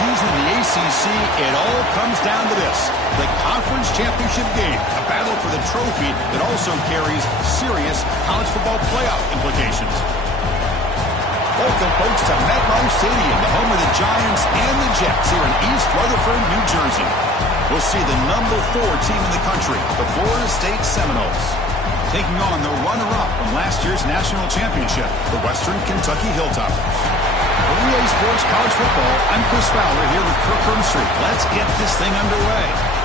season in the ACC, it all comes down to this. The conference championship game, a battle for the trophy that also carries serious college football playoff implications. Welcome, folks, to MetLife Stadium, the home of the Giants and the Jets here in East Rutherford, New Jersey. We'll see the number 4 team in the country, the Florida State Seminoles, taking on the runner-up from last year's national championship, the Western Kentucky Hilltoppers. For EA Sports College Football, I'm Chris Fowler here with Kirk Herbstreit. Let's get this thing underway.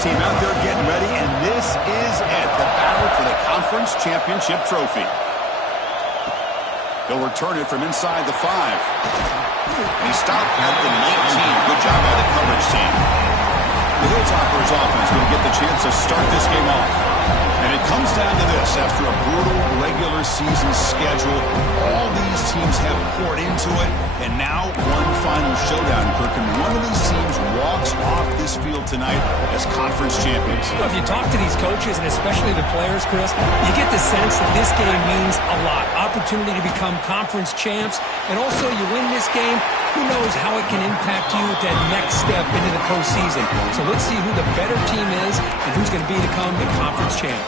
Team out there getting ready, and this is it, the battle for the conference championship trophy. They'll return it from inside the 5. And he stopped at the 19. Good job by the coverage team. The Hilltoppers offense will get the chance to start this game off. And it comes down to this. After a brutal regular season schedule, all these teams have poured into it, and now one final showdown, Kirk, and one of these teams walks off this field tonight as conference champions. Well, if you talk to these coaches, and especially the players, Chris, you get the sense that this game means a lot. Opportunity to become conference champs, and also you win this game, who knows how it can impact you at that next step into the postseason. So let's see who the better team is and who's going to become the conference champ.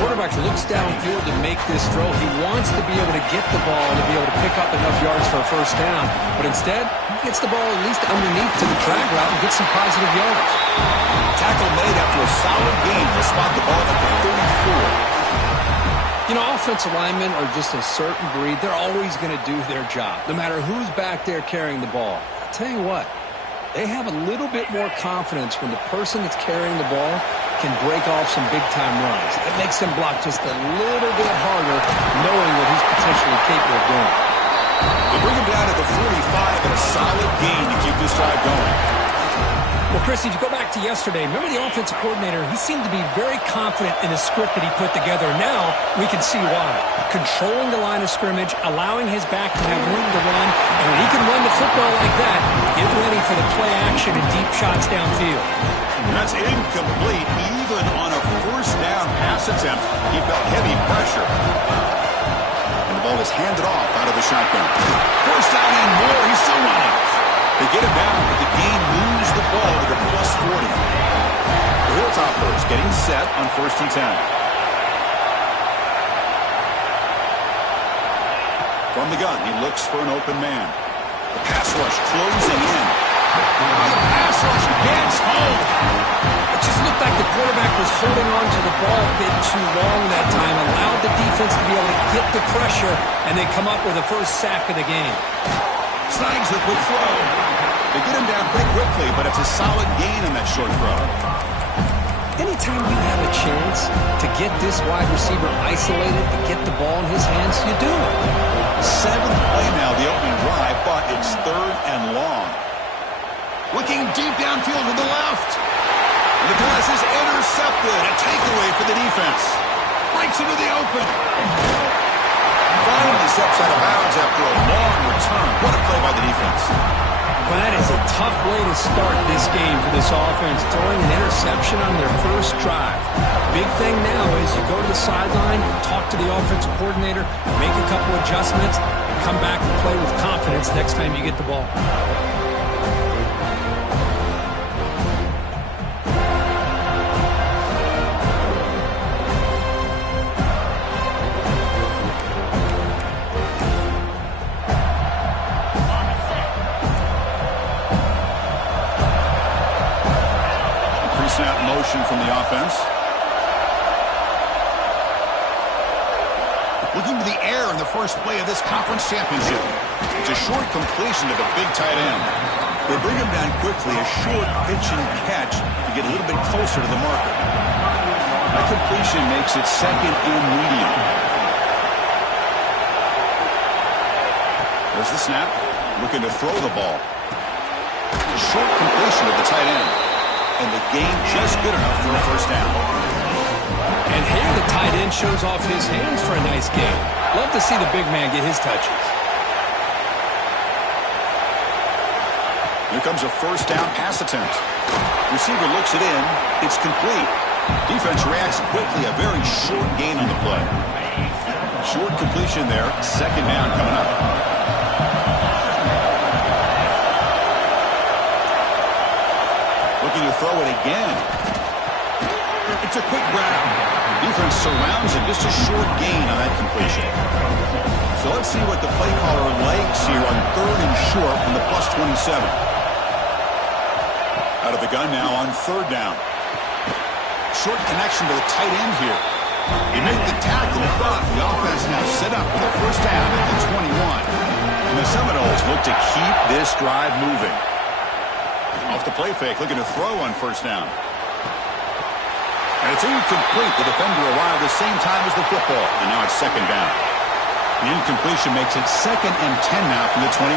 Quarterback looks downfield to make this throw. He wants to be able to get the ball to be able to pick up enough yards for a first down. But instead, he gets the ball at least underneath to the drag route and gets some positive yards. Tackle made after a solid gain. He'll spot the ball at the 34. You know, offensive linemen are just a certain breed. They're always going to do their job, no matter who's back there carrying the ball. I'll tell you what, they have a little bit more confidence when the person that's carrying the ball can break off some big-time runs. It makes them block just a little bit harder, knowing what he's potentially capable of doing. They bring him down to the 45 and a solid gain to keep this drive going. Well, Chris, if you go back to yesterday, remember the offensive coordinator, he seemed to be very confident in the script that he put together. Now we can see why. Controlling the line of scrimmage, allowing his back to have room to run, and when he can run the football like that, get ready for the play action and deep shots downfield. That's incomplete. Even on a first down pass attempt, he felt heavy pressure. And the ball is handed off out of the shotgun. First down and more. He's still running. They get him down, but the game moves the ball to the plus 40. The Hilltoppers getting set on 1st and 10. From the gun, he looks for an open man. The pass rush closing in. The pass rush gets home. It just looked like the quarterback was holding on to the ball a bit too long that time, allowed the defense to be able to get the pressure, and they come up with the first sack of the game. Snags the quick throw. They get him down pretty quickly, but it's a solid gain in that short throw. Anytime you have a chance to get this wide receiver isolated, to get the ball in his hands, you do it. 7th play now, the opening drive, but it's 3rd and long. Looking deep downfield to the left. And the pass is intercepted. A takeaway for the defense. Breaks into the open. Finally steps out of bounds after a long return. What a play by the defense. Well, that is a tough way to start this game for this offense, throwing an interception on their first drive. Big thing now is you go to the sideline, talk to the offensive coordinator, make a couple adjustments, and come back and play with confidence next time you get the ball. Snap motion from the offense. Looking to the air in the first play of this conference championship. It's a short completion to the big tight end. They bring him down quickly, a short pitch and catch to get a little bit closer to the marker. That completion makes it 2nd and medium. There's the snap. Looking to throw the ball. A short completion to the tight end. And the game just good enough for a first down. And here the tight end shows off his hands for a nice game. Love to see the big man get his touches. Here comes a first down pass attempt. Receiver looks it in. It's complete. Defense reacts quickly. A very short gain on the play. Short completion there. Second down coming up. Looking to throw it again. It's a quick grab. Defense surrounds it. Just a short gain on that completion. So let's see what the play caller likes here on 3rd and short from the +27. Out of the gun now on 3rd down. Short connection to the tight end here. He made the tackle, but the offense now set up for the first down at the 21. And the Seminoles look to keep this drive moving. Off the play fake, looking to throw on first down. And it's incomplete. The defender arrived the same time as the football. And now it's second down. The incompletion makes it 2nd and 10 now from the 21.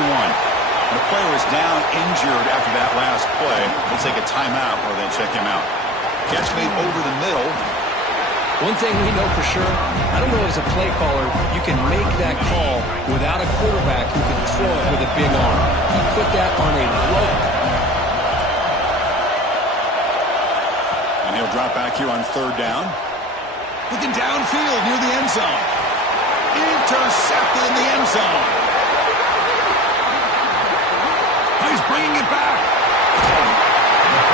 The player is down injured after that last play. We'll take a timeout or then check him out. Catch made over the middle. One thing we know for sure, I don't know as a play caller, you can make that call without a quarterback who can throw it with a big arm. He put that on a rope. And he'll drop back here on 3rd down. Looking downfield near the end zone. Intercepted in the end zone. He's bringing it back.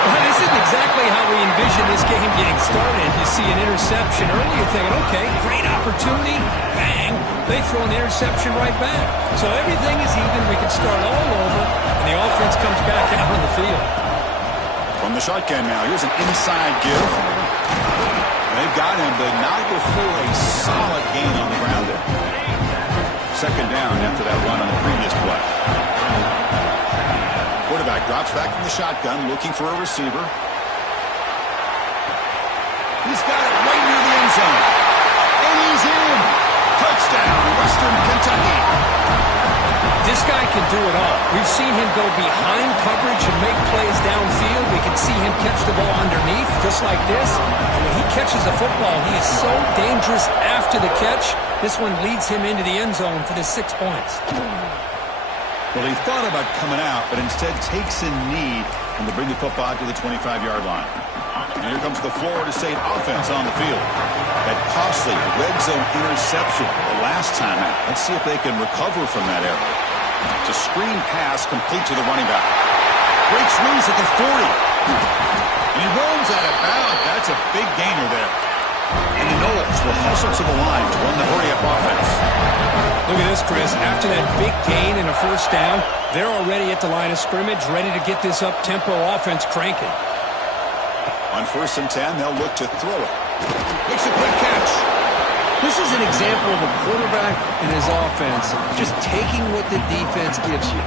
Well, this isn't exactly how we envision this game getting started. You see an interception early, you're thinking, okay, great opportunity. Bang. They throw an interception right back. So everything is even. We can start all over, and the offense comes back out on the field. From the shotgun now, here's an inside give. They've got him, but not before a solid gain on the ground there. Second down after that run on the previous play. Quarterback drops back from the shotgun, looking for a receiver. He's got it right near the end zone. And he's in. Touchdown, Western Kentucky. This guy can do it all. We've seen him go behind coverage and make plays downfield. We can see him catch the ball underneath, just like this. And when he catches the football, he is so dangerous after the catch. This one leads him into the end zone for the 6 points. Well, he thought about coming out, but instead takes a knee and to bring the football to the 25-yard line. And here comes the Florida State offense on the field. That costly red zone interception the last time out. Let's see if they can recover from that error. It's a screen pass complete to the running back. Breaks loose at the 40. And he rolls out of bounds. That's a big gainer there. And the Noles will hustle to the line to run the hurry-up offense. Look at this, Chris. After that big gain and a first down, they're already at the line of scrimmage, ready to get this up-tempo offense cranking. On 1st and 10, they'll look to throw it. Makes a quick catch. This is an example of a quarterback and his offense just taking what the defense gives you.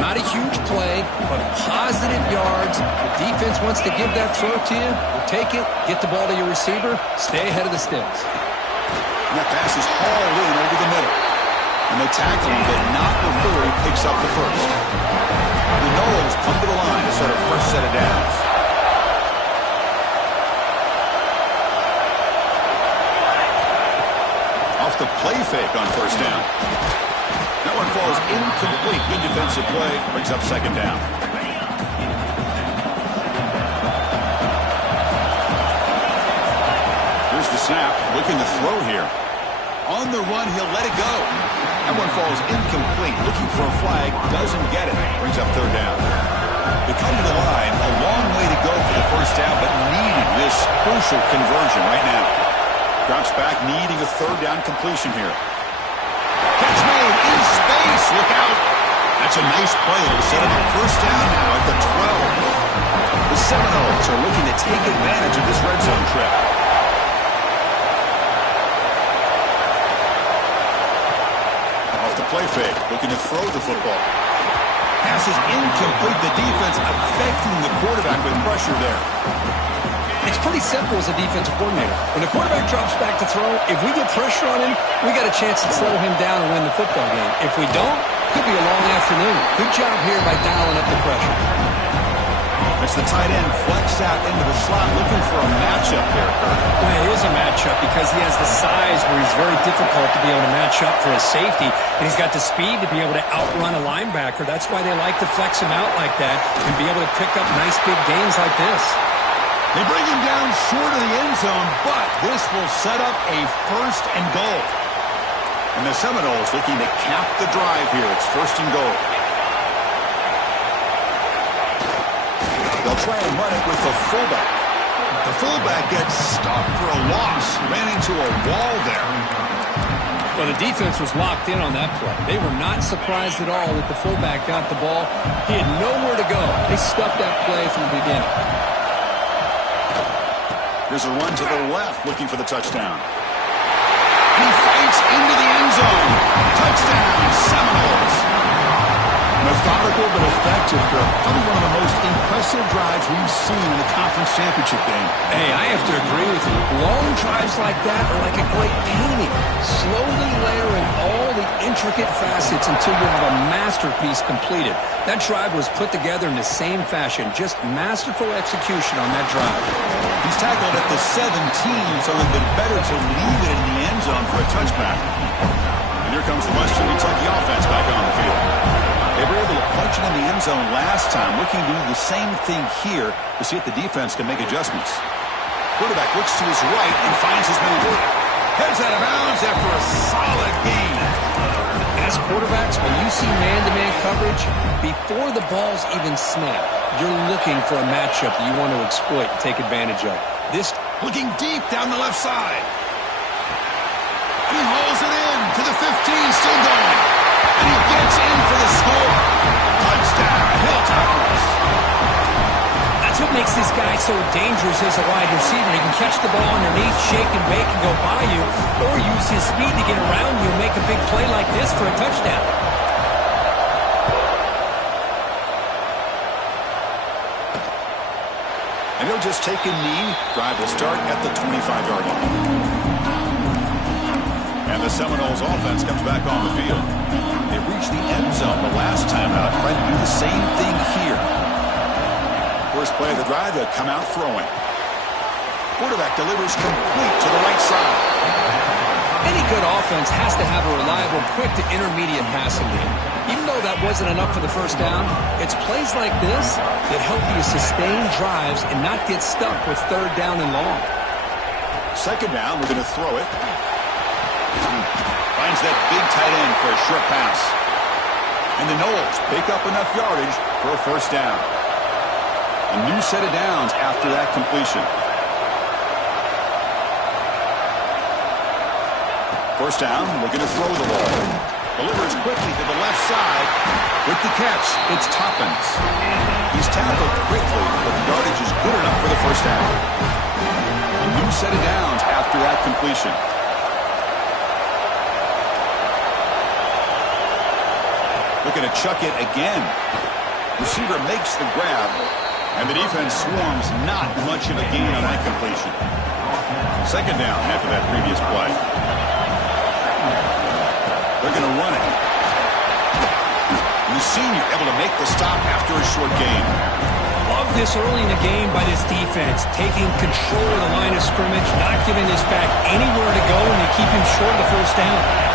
Not a huge play, but positive yards. The defense wants to give that throw to you. You take it, get the ball to your receiver, stay ahead of the sticks. And that pass is hauled in over the middle. And they tackle him, but not before he picks up the first. The Noles come to the line to start a first set of downs. Off the play fake on first down. That one falls incomplete. Good defensive play. Brings up second down. Here's the snap. Looking to throw here. On the run, he'll let it go. That one falls incomplete. Looking for a flag. Doesn't get it. Brings up third down. They come to the line. A long way to go for the first down, but needing this crucial conversion right now. Drops back, needing a third down completion here. Catch made in space. Look out. That's a nice play. It'll set up a first down now at the 12. The Seminoles are looking to take advantage of this red zone trip. Off the play fake, looking to throw the football. Pass is incomplete. The defense affecting the quarterback with pressure there. It's pretty simple as a defensive coordinator. When the quarterback drops back to throw, if we get pressure on him, we got a chance to slow him down and win the football game. If we don't, it could be a long afternoon. Good job here by dialing up the pressure. It's watch the tight end flex out into the slot, looking for a matchup there, Kurt. Well, it is a matchup because he has the size where he's very difficult to be able to match up for his safety, and he's got the speed to be able to outrun a linebacker. That's why they like to flex him out like that and be able to pick up nice big gains like this. They bring him down short of the end zone, but this will set up a 1st and goal. And the Seminoles looking to cap the drive here. It's 1st and goal. They'll try and run it with the fullback. The fullback gets stopped for a loss. Ran into a wall there. Well, the defense was locked in on that play. They were not surprised at all that the fullback got the ball. He had nowhere to go. They stuffed that play from the beginning. Here's a run to the left, looking for the touchdown. He fights into the end zone. Touchdown, Seminoles. Methodical but effective. Probably one of the most impressive drives we've seen in the conference championship game. Hey, I have to agree with you. Long drives like that are like a great painting. Slowly layering all the intricate facets until you have a masterpiece completed. That drive was put together in the same fashion. Just masterful execution on that drive. He's tackled at the 17, so it would have been better to leave it in the end zone for a touchback. And here comes the Western Kentucky offense back on the field. They were able to punch it in the end zone last time, looking to do the same thing here to see if the defense can make adjustments. Quarterback looks to his right and finds his man. Heads out of bounds after a solid gain. As quarterbacks, when you see man-to-man coverage, before the ball's even snapped, you're looking for a matchup that you want to exploit and take advantage of. This looking deep down the left side. And he hauls it in to the 15, still going. And he gets in for the score. Touchdown, Hilltoppers. That's what makes this guy so dangerous as a wide receiver. He can catch the ball underneath, shake and bake and go by you, or use his speed to get around you and make a big play like this for a touchdown. And he'll just take a knee. Drive will start at the 25-yard line. And the Seminoles offense comes back on the field. They reached the end zone the last time out. Trying to do the same thing here. First play of the drive, they'll come out throwing. Quarterback delivers complete to the right side. Any good offense has to have a reliable, quick to intermediate passing game. Even though that wasn't enough for the first down, it's plays like this that help you sustain drives and not get stuck with 3rd down and long. 2nd down, we're going to throw it. Finds that big tight end for a short pass. And the Noles pick up enough yardage for a 1st down. A new set of downs after that completion. 1st down, looking to throw the ball. Delivers quickly to the left side. With the catch, it's Toppins. He's tackled quickly, but the yardage is good enough for the 1st down. A new set of downs after that completion. Looking to chuck it again. Receiver makes the grab, and the defense swarms not much of a gain on that completion. 2nd down after that previous play. They're going to run it. And the senior able to make the stop after a short gain. Love this early in the game by this defense, taking control of the line of scrimmage, not giving this back anywhere to go, and they keep him short of the 1st down.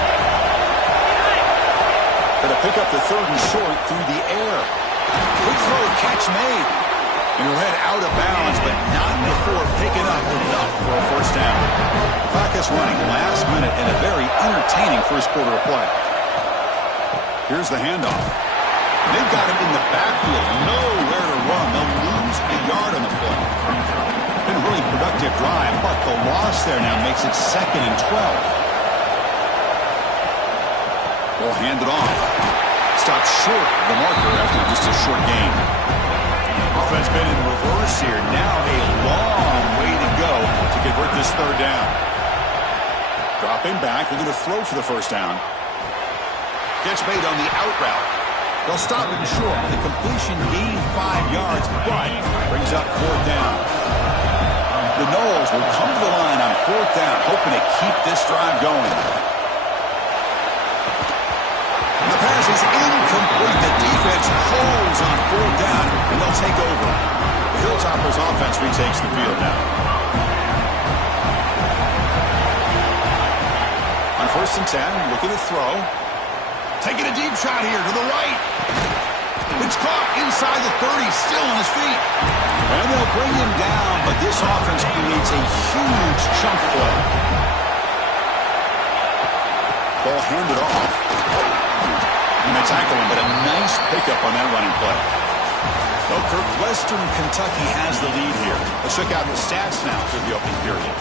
Going to pick up the 3rd and short through the air. Quick throw, catch made. And he'll head out of bounds, but not before picking up enough for a 1st down. The clock is running last minute in a very entertaining first quarter of play. Here's the handoff. They've got him in the backfield, nowhere to run. They'll lose a yard on the play. Been a really productive drive, but the loss there now makes it 2nd and 12. They'll hand it off. Stopped short of the marker after just a short gain. Offense been in reverse here. Now a long way to go to convert this 3rd down. Dropping back. They're going to throw for the 1st down. Catch made on the out route. They'll stop him short. The completion gained 5 yards, but brings up 4th down. The Noles will come to the line on 4th down, hoping to keep this drive going. The pass is incomplete. The defense holds is on 4th down, and they'll take over. The Hilltoppers offense retakes the field now. On 1st and 10, looking to throw. Taking a deep shot here to the right. It's caught inside the 30, still on his feet. And they'll bring him down, but this offense creates a huge chunk play. Ball handed off. And they tackle him, but a nice pickup on that running play. Well, Kirk, Western Kentucky has the lead here. Let's check out the stats now through the opening period.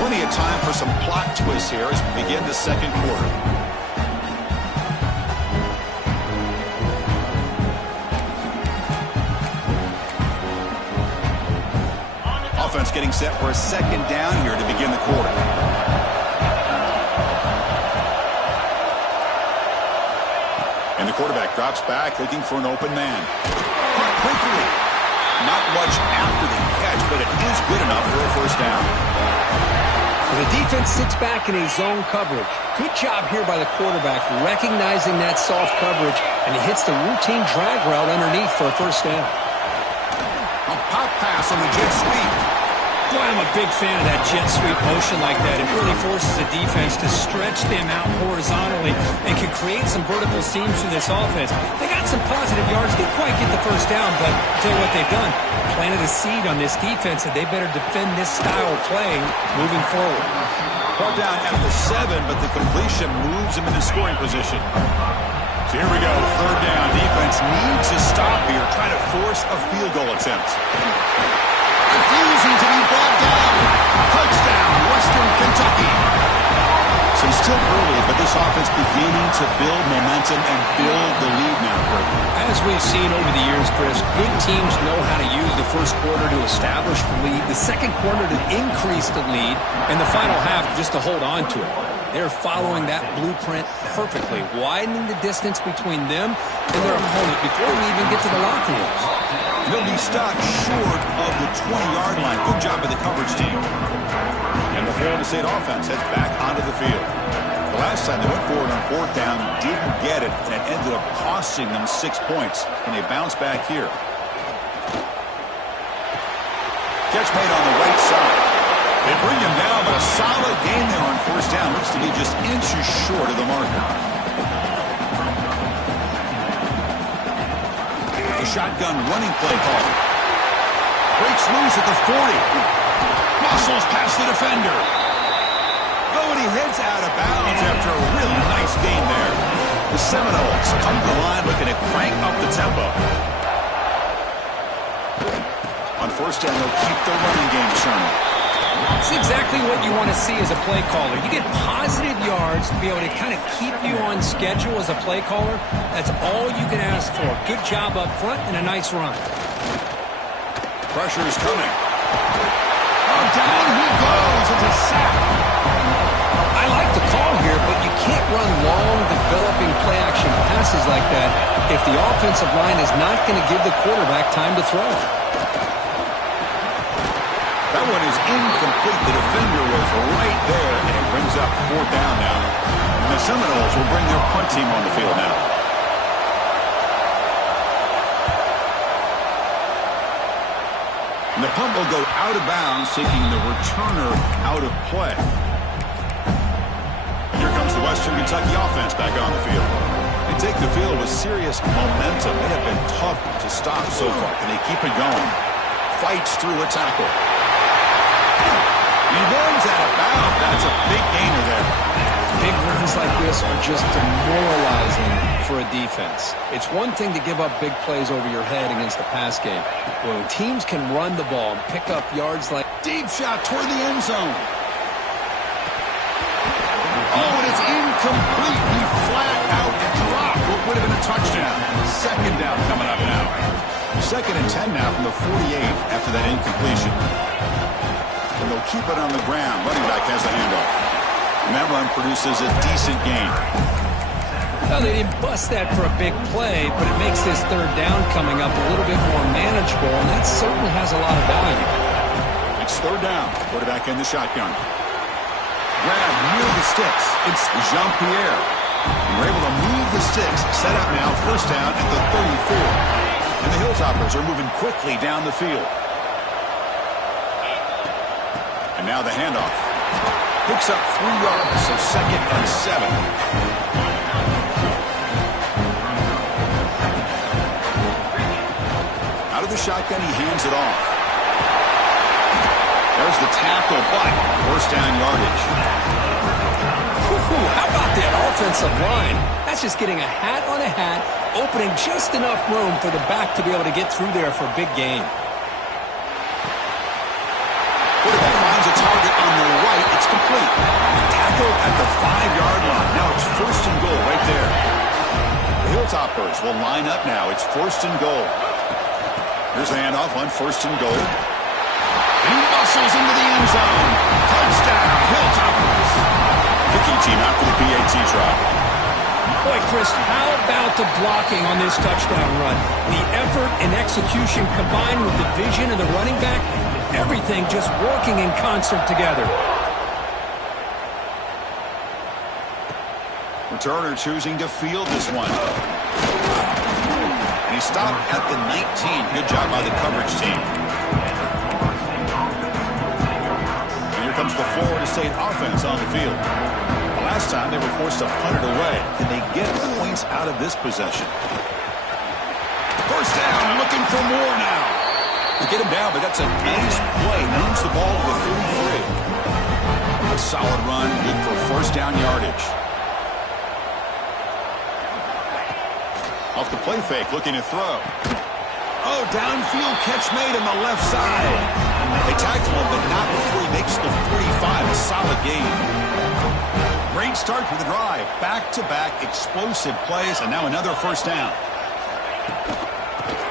Plenty of time for some plot twists here as we begin the second quarter. Offense getting set for a 2nd down here to begin the quarter. And the quarterback drops back looking for an open man. Caught quickly. Not much after the catch, but it is good enough for a 1st down. The defense sits back in a zone coverage. Good job here by the quarterback recognizing that soft coverage, and he hits the routine drag route underneath for a 1st down. A pop pass on the jet sweep. Boy, I'm a big fan of that jet sweep motion like that. It really forces the defense to stretch them out horizontally and can create some vertical seams for this offense. They got some positive yards. Didn't quite get the 1st down, but I'll tell you what they've done. Planted a seed on this defense, and they better defend this style of play moving forward. Brought down at the 7, but the completion moves him into scoring position. So here we go, 3rd down. Defense needs a stop here, trying to force a field goal attempt. Refusing to be brought down. Touchdown, Western Kentucky. So still early, but this offense beginning to build momentum and build the lead now, Kurt. As we've seen over the years, Chris, good teams know how to use the 1st quarter to establish the lead, the 2nd quarter to increase the lead, and the final half just to hold on to it. They're following that blueprint perfectly, widening the distance between them and their opponent before we even get to the locker rooms. They'll be stopped short of the 20-yard line. Good job by the coverage team. And the Florida State offense heads back onto the field. The last time they went forward on 4th down, didn't get it, and it ended up costing them 6 points. And they bounce back here. Catch made on the right side. They bring him down, but a solid gain there on 1st down. Looks to be just inches short of the marker. The shotgun running play call. Breaks loose at the 40. Muscles past the defender. Oh, and he heads out of bounds after a really nice gain there. The Seminoles come to the line looking to crank up the tempo. On 1st down, they'll keep the running game churning. It's exactly what you want to see as a play caller. You get positive yards to be able to kind of keep you on schedule as a play caller. That's all you can ask for. Good job up front and a nice run. Pressure is coming. Oh, down he goes. It's a sack. I like the call here, but you can't run long, developing play-action passes like that if the offensive line is not going to give the quarterback time to throw. That one is incomplete. The defender was right there, and it brings up 4th down now. And the Seminoles will bring their punt team on the field now. And the punt will go out of bounds, taking the returner out of play. And here comes the Western Kentucky offense back on the field. They take the field with serious momentum. They have been tough to stop so far. Can they keep it going? Fights through a tackle. He runs out of bounds. That's a big gainer there. Big runs like this are just demoralizing for a defense. It's one thing to give up big plays over your head against the pass game. When teams can run the ball and pick up yards like... Deep shot toward the end zone. Oh, and it's incomplete. He flat out dropped what would have been a touchdown. 2nd down coming up now. 2nd and 10 now from the 48 after that incompletion. And they'll keep it on the ground. Running back has the handoff. And that run produces a decent gain. Well, they didn't bust that for a big play, but it makes this 3rd down coming up a little bit more manageable, and that certainly has a lot of value. It's 3rd down. Quarterback in the shotgun. Grab near the sticks. It's Jean-Pierre. We're able to move the sticks. Set up now, first down at the 34. And the Hilltoppers are moving quickly down the field. And now the handoff. Picks up 3 yards, so 2nd and 7. Out of the shotgun, he hands it off. There's the tackle, but first down yardage. How about that offensive line? That's just getting a hat on a hat, opening just enough room for the back to be able to get through there for a big gain. Quarterback finds a target on the right. It's complete. Tackle at the 5-yard line. Now it's first and goal right there. The Hilltoppers will line up now. It's first and goal. Here's the handoff on first and goal. And he muscles into the end zone. Touchdown, Hilltoppers. Kicking team out for the PAT try. Boy, Chris, how about the blocking on this touchdown run? The effort and execution combined with the vision of the running back, everything just working in concert together. Returner choosing to field this one. And he stopped at the 19. Good job by the coverage team. And here comes the Florida State offense on the field. Last time they were forced to punt it away. Can they get points out of this possession? First down, looking for more now. They get him down, but that's a nice play. Moves the ball to the 33. A solid run, good for first down yardage. Off the play fake, looking to throw. Oh, downfield catch made on the left side. They tackle him, but not before he makes the 45. A solid gain. Great start for the drive. Back-to-back explosive plays, and now another first down.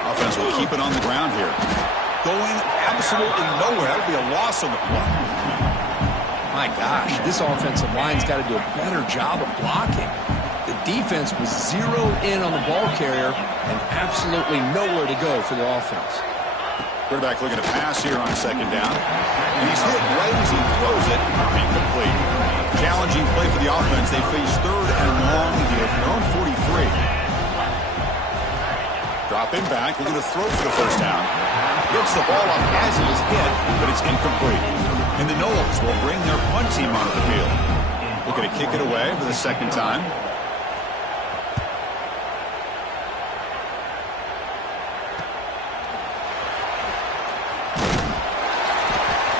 Offense will keep it on the ground here. Going absolutely nowhere. That would be a loss on the play. My gosh, this offensive line's got to do a better job of blocking. The defense was zeroed in on the ball carrier and absolutely nowhere to go for the offense. Quarterback looking to pass here on second down. And he's hit right as he throws it. Incomplete. Challenging play for the offense. They face third and long here from their own 43. Dropping back, looking to throw for the first down. Gets the ball up as he is hit, but it's incomplete. And the Noles will bring their punt team onto the field. Looking to kick it away for the second time.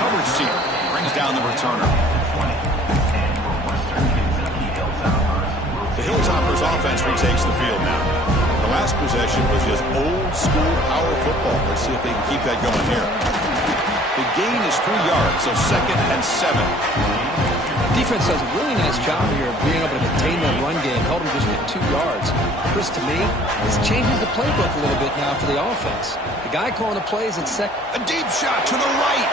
Coverage team brings down the returner. The Hilltoppers offense retakes the field now. The last possession was just old school power football. Let's see if they can keep that going here. The gain is 3 yards, so 2nd and 7. Defense does a really nice job here of being able to contain that run game. Held them just at 2 yards. Chris, to me, this changes the playbook a little bit now for the offense. The guy calling the plays at second. A deep shot to the right.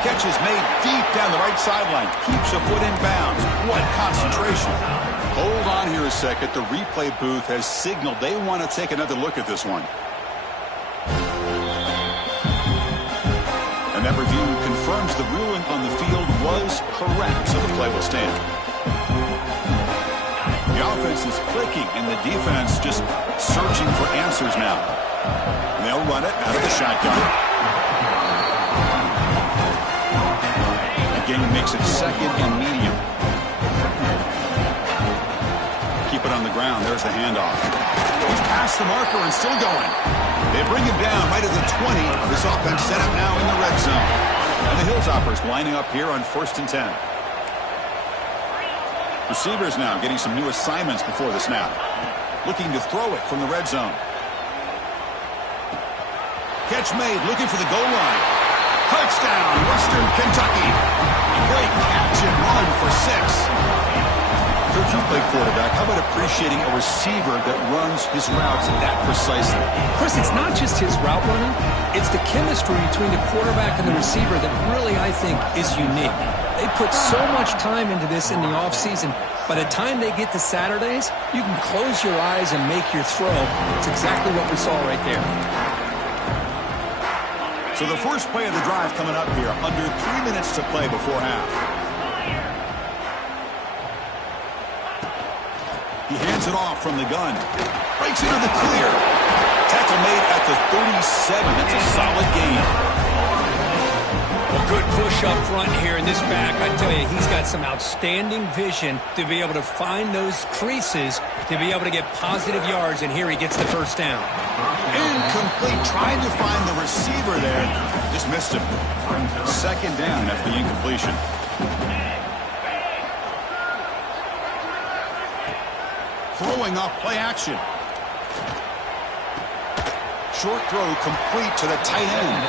Catch is made deep down the right sideline. Keeps a foot in bounds. What concentration. Hold on here a second. The replay booth has signaled they want to take another look at this one. And that review confirms the ruling on the field was correct, so the play will stand. The offense is clicking, and the defense just searching for answers now. And they'll run it out of the shotgun. Again, makes it 2nd and medium. Keep it on the ground. There's the handoff. He's past the marker and still going. They bring him down right at the 20. This offense set up now in the red zone. And the Hilltoppers lining up here on 1st and 10. Receivers now getting some new assignments before the snap. Looking to throw it from the red zone. Catch made, looking for the goal line. Touchdown, Western Kentucky. Great catch and run for 6. Coach, you play quarterback. How about appreciating a receiver that runs his routes that precisely? Chris, it's not just his route running. It's the chemistry between the quarterback and the receiver that really, I think, is unique. They put so much time into this in the offseason. By the time they get to Saturdays, you can close your eyes and make your throw. It's exactly what we saw right there. So the first play of the drive coming up here, under 3 minutes to play before half. He hands it off from the gun. Breaks into the clear. Tackle made at the 37. That's a solid gain. Well, good push up front here in this back. I tell you, he's got some outstanding vision to be able to find those creases, to be able to get positive yards, and here he gets the first down. Incomplete, trying to find the receiver there. Just missed him. Second down after the incompletion. Throwing off play action. Short throw complete to the tight end.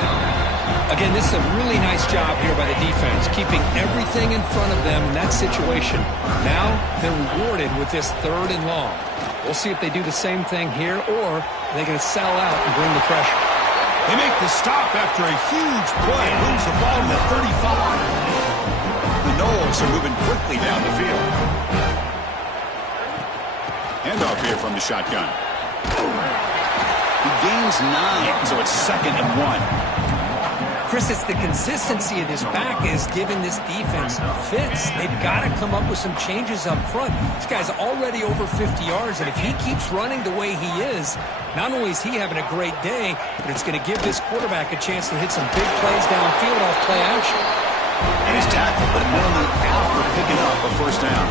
Again, this is a really nice job here by the defense, keeping everything in front of them in that situation. Now they're rewarded with this 3rd and long. We'll see if they do the same thing here, or are they going to sell out and bring the pressure. They make the stop after a huge play. Moves the ball to the 35. The Noles are moving quickly down the field. Handoff here from the shotgun. He gains 9, so it's 2nd and 1. Chris, it's the consistency of this back is giving this defense fits. They've got to come up with some changes up front. This guy's already over 50 yards, and if he keeps running the way he is, not only is he having a great day, but it's going to give this quarterback a chance to hit some big plays downfield off play action. And he's tackled, but only after picking up a first down.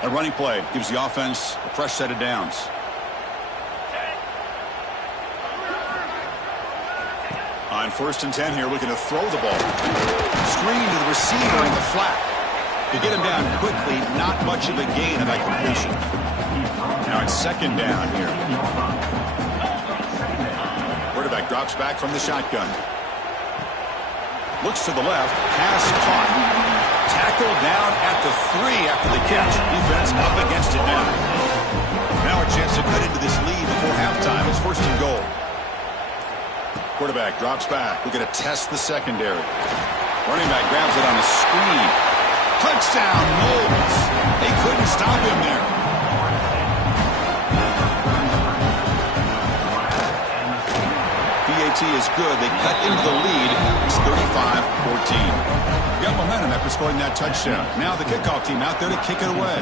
A running play gives the offense a fresh set of downs. On 1st and 10 here, looking to throw the ball. Screen to the receiver in the flat. To get him down quickly, not much of a gain of that completion. Now it's 2nd down here. Quarterback drops back from the shotgun. Looks to the left, pass caught. Tackled down at the 3 after the catch. Defense up against it now. Now a chance to cut into this lead before halftime. It's 1st and goal. Quarterback drops back. We're going to test the secondary. Running back grabs it on a screen. Touchdown, Noles. They couldn't stop him there. PAT is good. They cut into the lead. It's 35-14. Got momentum after scoring that touchdown. Now the kickoff team out there to kick it away.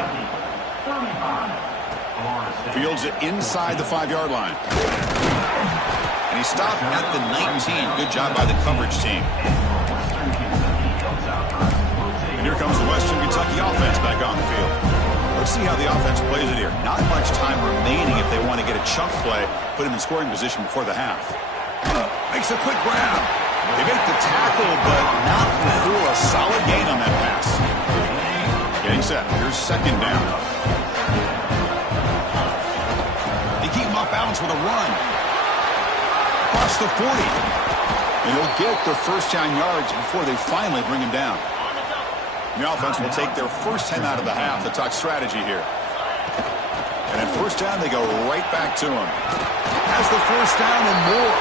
Fields it inside the 5-yard line. And he stopped at the 19. Good job by the coverage team. And here comes the Western Kentucky offense back on the field. Let's see how the offense plays it here. Not much time remaining if they want to get a chunk play, put him in scoring position before the half. Makes a quick grab. They make the tackle, but not before a solid gain on that pass. Getting set. Here's 2nd down. They keep him off balance with a run. Across the 40. And he'll get the first down yards before they finally bring him down. The offense will take their first 10 out of the half to talk strategy here. And at 1st down, they go right back to him. Has the first down and more.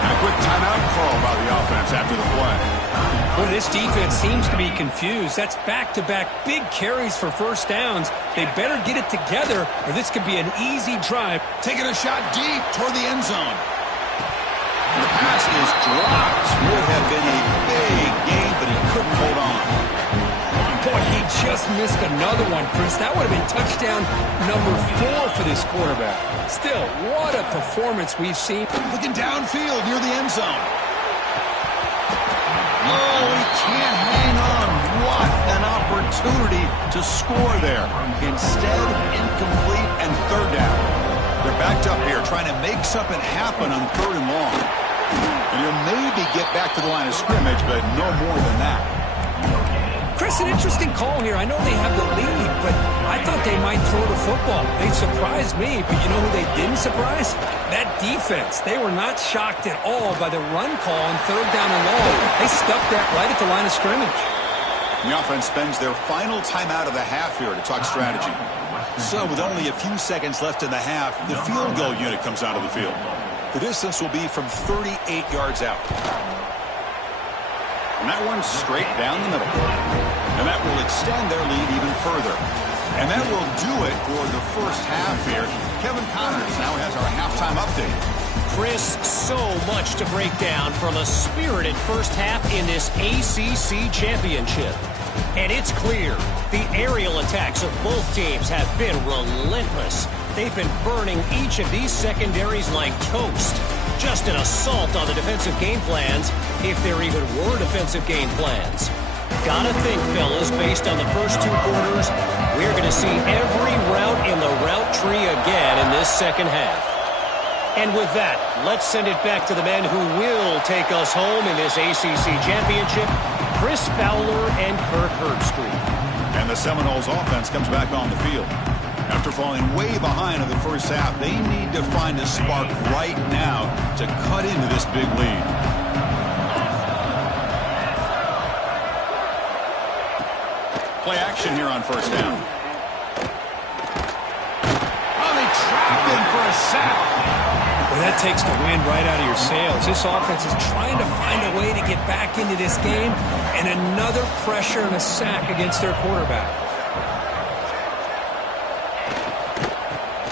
And a quick timeout call by the offense after the play. Well, this defense seems to be confused. That's back-to-back big carries for first downs. They better get it together, or this could be an easy drive. Taking a shot deep toward the end zone. And the pass is dropped. Would have been a big gain, but he couldn't hold on. Boy, he just missed another one, Chris. That would have been touchdown number 4 for this quarterback. Still, what a performance we've seen. Looking downfield near the end zone. Oh, he can't hang on. What an opportunity to score there. Instead, incomplete and 3rd down. They're backed up here trying to make something happen on 3rd and long. And he'll maybe get back to the line of scrimmage, but no more than that. Chris, an interesting call here. I know they have the lead, but I thought they might throw the football. They surprised me, but you know who they didn't surprise? That defense. They were not shocked at all by the run call on 3rd down and long. They stuck that right at the line of scrimmage. The offense spends their final timeout of the half here to talk strategy. So with only a few seconds left in the half, the field goal unit comes out of the field. The distance will be from 38 yards out. And that one's straight down the middle. And that will extend their lead even further. And that will do it for the first half here. Kevin Connors now has our halftime update. Chris, so much to break down from a spirited first half in this ACC Championship. And it's clear the aerial attacks of both teams have been relentless. They've been burning each of these secondaries like toast. Just an assault on the defensive game plans, if there even were defensive game plans. Gotta think, fellas, based on the first two quarters, we're going to see every route in the route tree again in this second half. And with that, let's send it back to the men who will take us home in this ACC Championship, Chris Fowler and Kirk Herbstreit. And the Seminoles offense comes back on the field. After falling way behind in the first half, they need to find a spark right now to cut into this big lead. Play action here on first down. Oh, they trapped him for a sack. Well, that takes the wind right out of your sails. This offense is trying to find a way to get back into this game, and another pressure and a sack against their quarterback.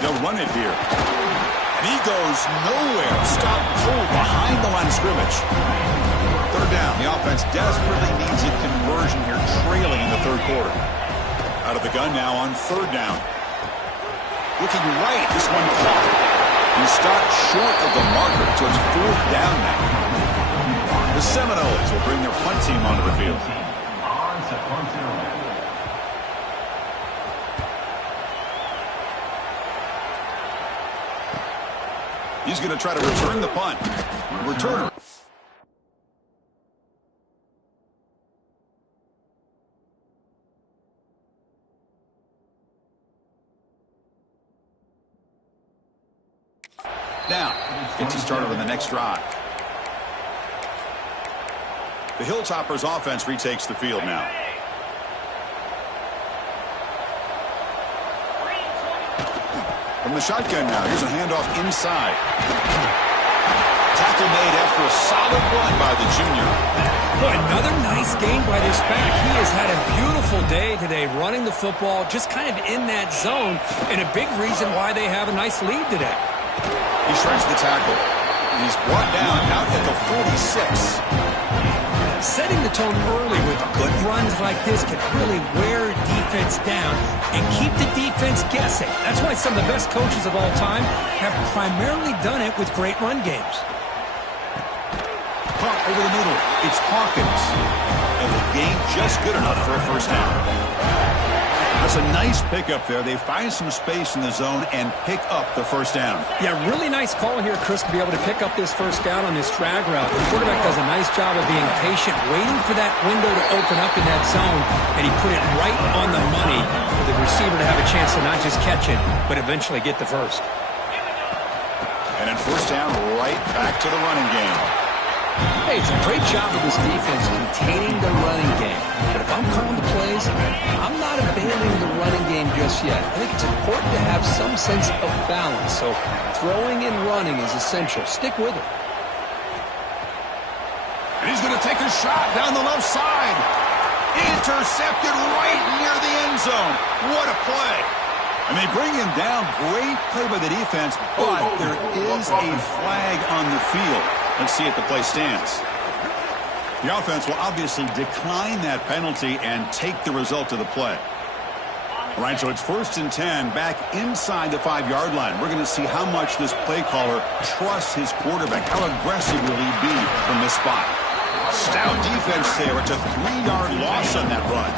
They'll run it here. And he goes nowhere. Stop cold behind the line of scrimmage. Third down. The offense desperately needs a conversion here, trailing in the third quarter. Out of the gun now on third down. Looking right. This one caught. He stopped short of the marker, so it's fourth down now. The Seminoles will bring their punt team onto the field. He's going to try to return the punt. Returner. Now, gets you started on the next drive. The Hilltoppers offense retakes the field now. From the shotgun now, here's a handoff inside. Tackle made after a solid run by the junior. Boy, another nice game by this back. He has had a beautiful day today running the football, just kind of in that zone, and a big reason why they have a nice lead today. He shreds the tackle. He's brought down out at the 46. Setting the tone early with good runs like this can really wear defense down and keep the defense guessing. That's why some of the best coaches of all time have primarily done it with great run games. Pump over the middle. It's Hawkins. And the game just good enough for a first down. That's a nice pickup there. They find some space in the zone and pick up the first down. Yeah, really nice call here, Chris, to be able to pick up this first down on this drag route. The quarterback does a nice job of being patient, waiting for that window to open up in that zone, and he put it right on the money for the receiver to have a chance to not just catch it, but eventually get the first. And then first down, right back to the running game. Hey, it's a great job of this defense containing the running game. But if I'm calling the plays, I'm not abandoning the running game just yet. I think it's important to have some sense of balance. So throwing and running is essential. Stick with it. And he's going to take a shot down the left side. Intercepted right near the end zone. What a play. And they bring him down. Great play by the defense, but there is a flag on the field. Let's see if the play stands. The offense will obviously decline that penalty and take the result of the play. All right, so it's 1st and 10 back inside the 5-yard line. We're going to see how much this play caller trusts his quarterback. How aggressive will he be from this spot? Stout defense there. It's a 3-yard loss on that run.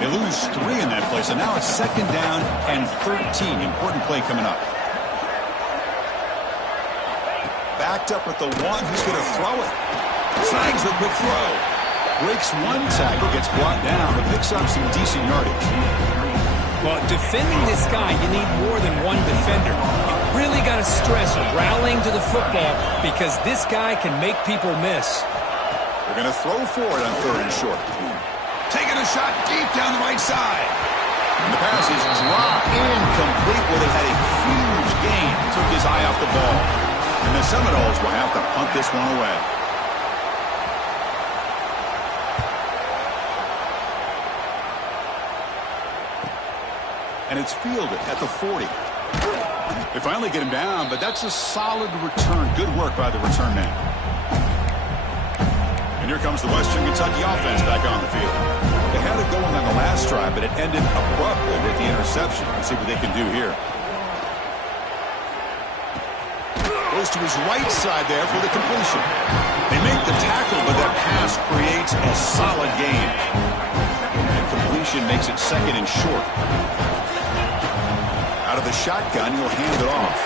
They lose 3 in that play, so now it's 2nd down and 13. Important play coming up. Backed up with the one who's going to throw it. Snags the quick throw. Breaks one tackle, gets brought down, but picks up some decent yardage. Well, defending this guy, you need more than one defender. You really got to stress rallying to the football because this guy can make people miss. They're going to throw for it on 3rd and short. Taking a shot deep down the right side. And the pass is dropped incomplete. Well, they had a huge gain. Took his eye off the ball. And the Seminoles will have to punt this one away. and it's fielded at the 40. They finally get him down, but that's a solid return. Good work by the return man. And here comes the Western Kentucky offense back on the field. They had it going on the last drive, but it ended abruptly with the interception. Let's see what they can do here. Goes to his right side there for the completion. They make the tackle, but that pass creates a solid gain. And completion makes it second and short. Out of the shotgun, he'll hand it off.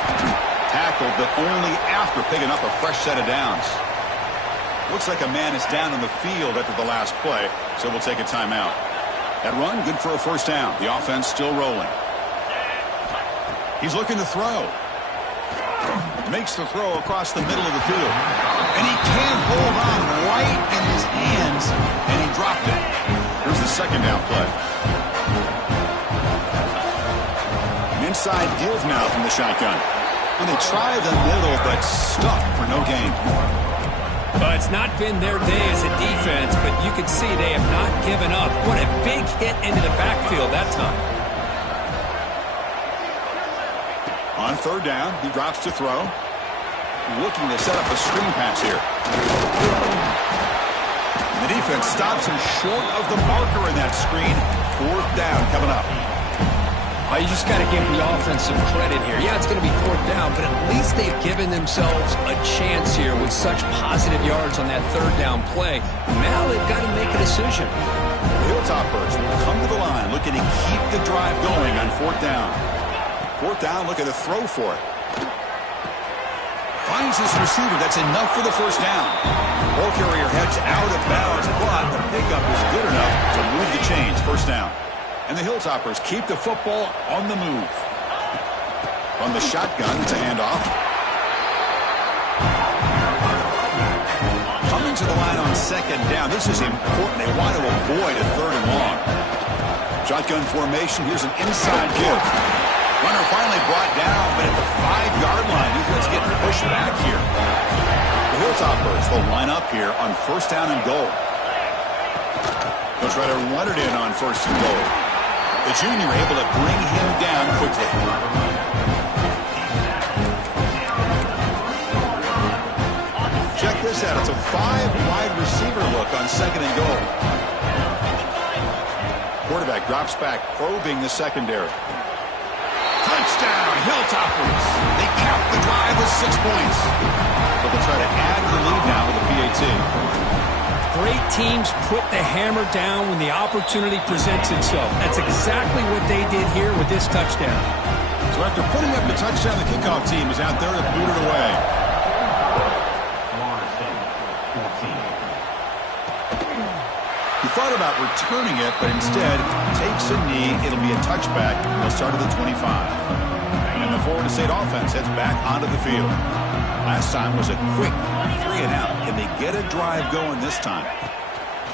Tackled, but only after picking up a fresh set of downs. Looks like a man is down on the field after the last play, so we'll take a timeout. That run, good for a first down. The offense still rolling. He's looking to throw. Makes the throw across the middle of the field. And he can't hold on right in his hands, and he dropped it. Here's the second down play. An inside deal now from the shotgun. And they try the middle, but stuck for no gain. Well, it's not been their day as a defense, but you can see they have not given up. What a big hit into the backfield that time. On third down, he drops to throw. Looking to set up a screen pass here. And the defense stops him short of the marker in that screen. Fourth down coming up. Well, you just got to give the offense some credit here. Yeah, it's going to be fourth down, but at least they've given themselves a chance here with such positive yards on that third down play. Now they've got to make a decision. The Hilltoppers will come to the line looking to keep the drive going on fourth down. Fourth down, looking to throw for it. Finds his receiver. That's enough for the first down. Ball carrier heads out of bounds, but the pickup is good enough to move the chains. First down. And the Hilltoppers keep the football on the move. From the shotgun, it's a handoff. Coming to the line on second down. This is important. They want to avoid a third and long. Shotgun formation. Here's an inside give. Runner finally brought down, but at the 5-yard line, defense getting pushed back here. The Hilltoppers will line up here on first down and goal. They'll try to run it in on first and goal. The junior able to bring him down quickly. Check this out. It's a 5-wide receiver look on second and goal. Quarterback drops back, probing the secondary. Touchdown, Hilltoppers. They cap the drive with 6 points. But they'll try to add the lead now with a PAT. Great teams put the hammer down when the opportunity presents itself. That's exactly what they did here with this touchdown. So after putting up the touchdown, the kickoff team is out there to boot it away. He thought about returning it, but instead takes a knee. It'll be a touchback. They'll start at the 25. And the Florida State offense heads back onto the field. Last time was a quick 3 and out. Can they get a drive going this time?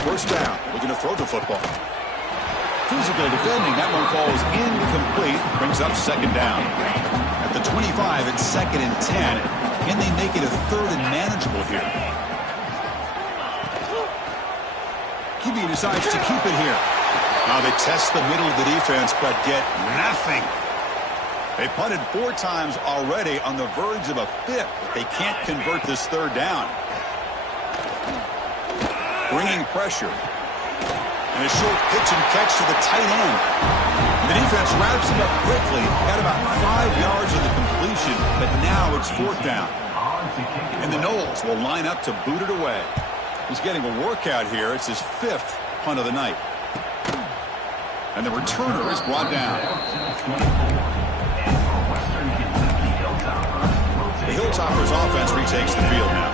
First down. Looking to throw the football. Physical defending. That one falls incomplete. Brings up second down. At the 25, it's second and 10. Can they make it a third and manageable here? QB decides to keep it here. Now they test the middle of the defense, but get nothing. They punted 4 times already, on the verge of a 5th. They can't convert this third down. Bringing pressure. And a short pitch and catch to the tight end. The defense wraps it up quickly. Got about 5 yards of the completion, but now it's fourth down. And the Noles will line up to boot it away. He's getting a workout here. It's his 5th punt of the night. And the returner is brought down. The Hilltoppers offense retakes the field now.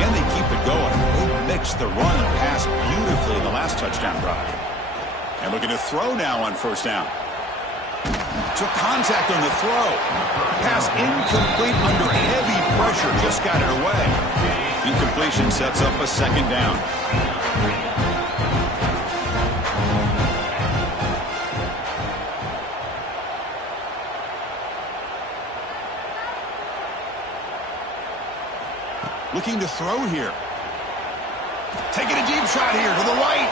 Can they keep it going? They mixed the run and pass beautifully in the last touchdown drive. And looking to throw now on first down. Took contact on the throw. Pass incomplete under heavy pressure. Just got it away. Incompletion sets up a second down. Looking to throw here. Taking a deep shot here to the right.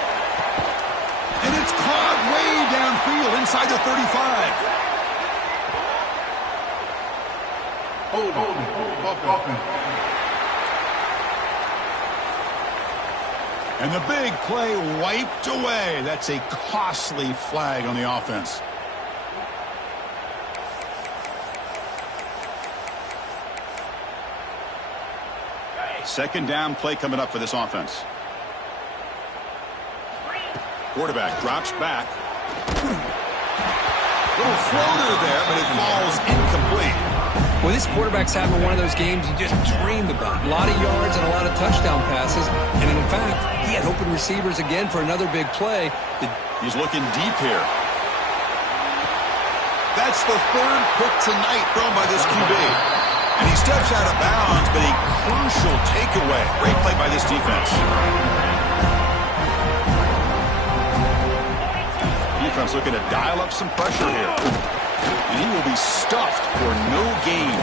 And it's caught way downfield. field inside the 35. And the big play wiped away. That's a costly flag on the offense. Second down play coming up for this offense. Quarterback drops back. Little floater there, but it falls incomplete. Well, this quarterback's having one of those games you just dreamed about. A lot of yards and a lot of touchdown passes. And in fact, he had open receivers again for another big play. He's looking deep here. That's the third pick tonight thrown by this QB. And he steps out of bounds, but a crucial takeaway. Great play by this defense. Defense looking to dial up some pressure here. And he will be stuffed for no gain.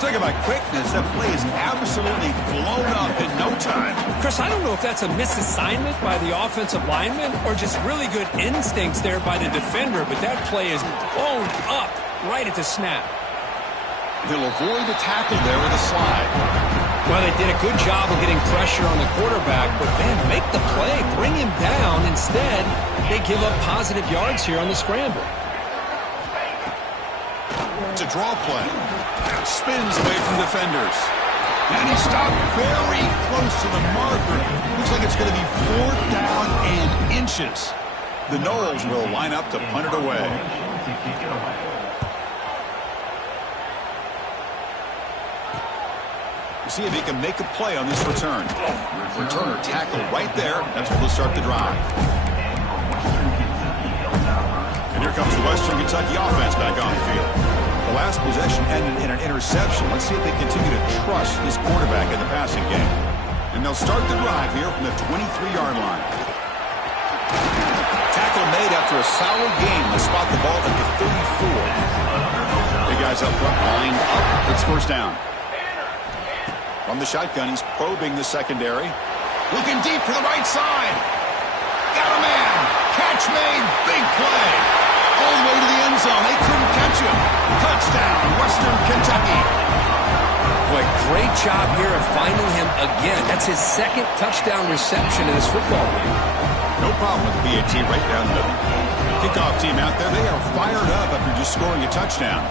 Talking about quickness, that play is absolutely blown up in no time. Chris, I don't know if that's a misassignment by the offensive lineman or just really good instincts there by the defender, but that play is blown up right at the snap. He'll avoid the tackle there with a slide. Well, they did a good job of getting pressure on the quarterback, but then make the play, bring him down. Instead, they give up positive yards here on the scramble. It's a draw play. Spins away from defenders. And he stopped very close to the marker. Looks like it's going to be 4th down and inches. The Noles will line up to punt it away. See if he can make a play on this return. Returner tackled right there. That's where they'll start the drive. And here comes the Western Kentucky offense back on the field. The last possession ended in an interception. Let's see if they continue to trust this quarterback in the passing game. And they'll start the drive here from the 23-yard line. Tackle made after a solid game. They spot the ball at the 34. Big guys up front, lined up. It's first down. From the shotgun, he's probing the secondary. Looking deep to the right side. Got a man. Catch made. Big play. All the way to the end zone. They couldn't catch him. Touchdown, Western Kentucky. Boy, great job here of finding him again. That's his second touchdown reception in this football game. No problem with the BAT right down the middle. Kickoff team out there. They are fired up after just scoring a touchdown.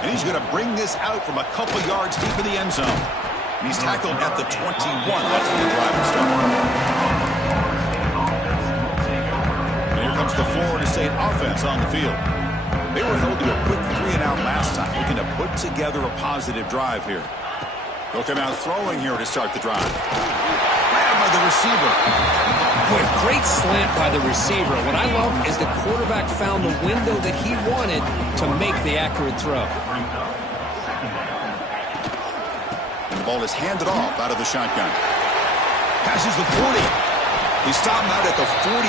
And he's going to bring this out from a couple yards deep in the end zone. And he's tackled at the 21. That's where the drive will start. And here comes the Florida State offense on the field. They were held to a quick 3-and-out last time, looking to put together a positive drive here. They'll come out throwing here to start the drive. Grabbed by the receiver. Boy, great slant by the receiver. What I love is the quarterback found the window that he wanted to make the accurate throw. The ball is handed off out of the shotgun. Passes the 40. He stopped him out at the 42.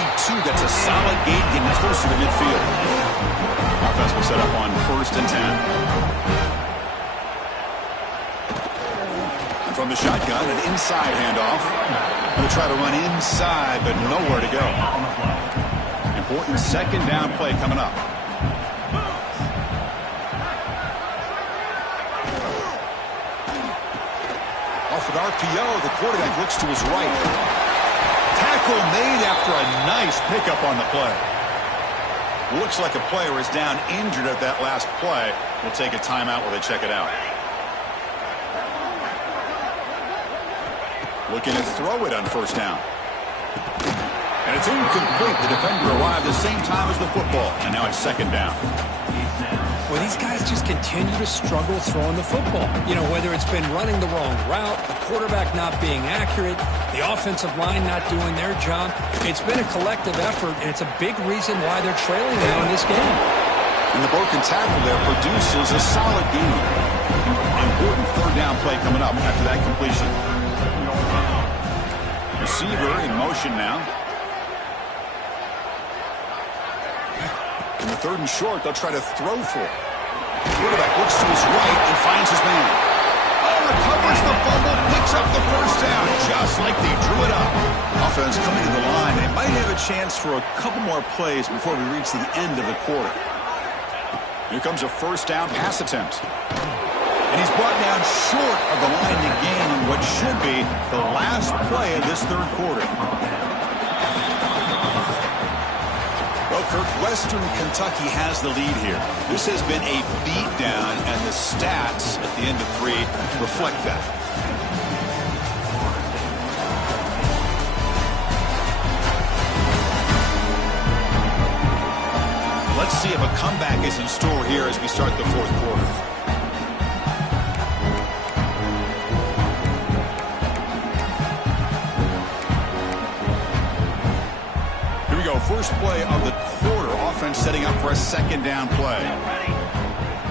That's a solid gain, getting closer to midfield. Offense will set up on 1st and 10. From the shotgun, an inside handoff. He'll try to run inside, but nowhere to go. Important second down play coming up. Off an RPO, the quarterback looks to his right. Tackle made after a nice pickup on the play. Looks like a player is down injured at that last play. We'll take a timeout while they check it out. Looking to throw it on 1st down. And it's incomplete. The defender arrived the same time as the football. And now it's 2nd down. Well, these guys just continue to struggle throwing the football. You know, whether it's been running the wrong route, the quarterback not being accurate, the offensive line not doing their job. It's been a collective effort, and it's a big reason why they're trailing now in this game. And the broken tackle there produces a solid gain. Important 3rd down play coming up after that completion. Receiver in motion now. In the 3rd and short, they'll try to throw for it. Quarterback looks to his right and finds his man. Oh, recovers the fumble, picks up the first down, just like they drew it up. Offense coming to the line. They might have a chance for a couple more plays before we reach the end of the quarter. Here comes a first down pass attempt. And he's brought down short of the line to gain in what should be the last play of this third quarter. Well, Kirk, Western Kentucky has the lead here. This has been a beatdown, and the stats at the end of 3 reflect that. Let's see if a comeback is in store here as we start the fourth quarter. Here we go. First play of the quarter. Offense setting up for a second down play.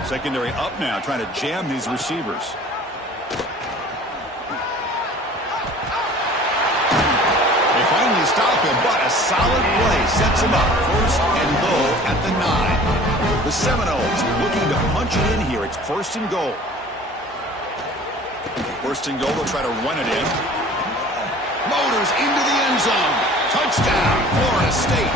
Secondary up now, trying to jam these receivers. They finally stop him, but a solid play sets him up. First and goal at the 9. The Seminoles looking to punch it in here. It's first and goal. First and goal, they'll try to run it in. Motors into the end zone. Touchdown, Florida State.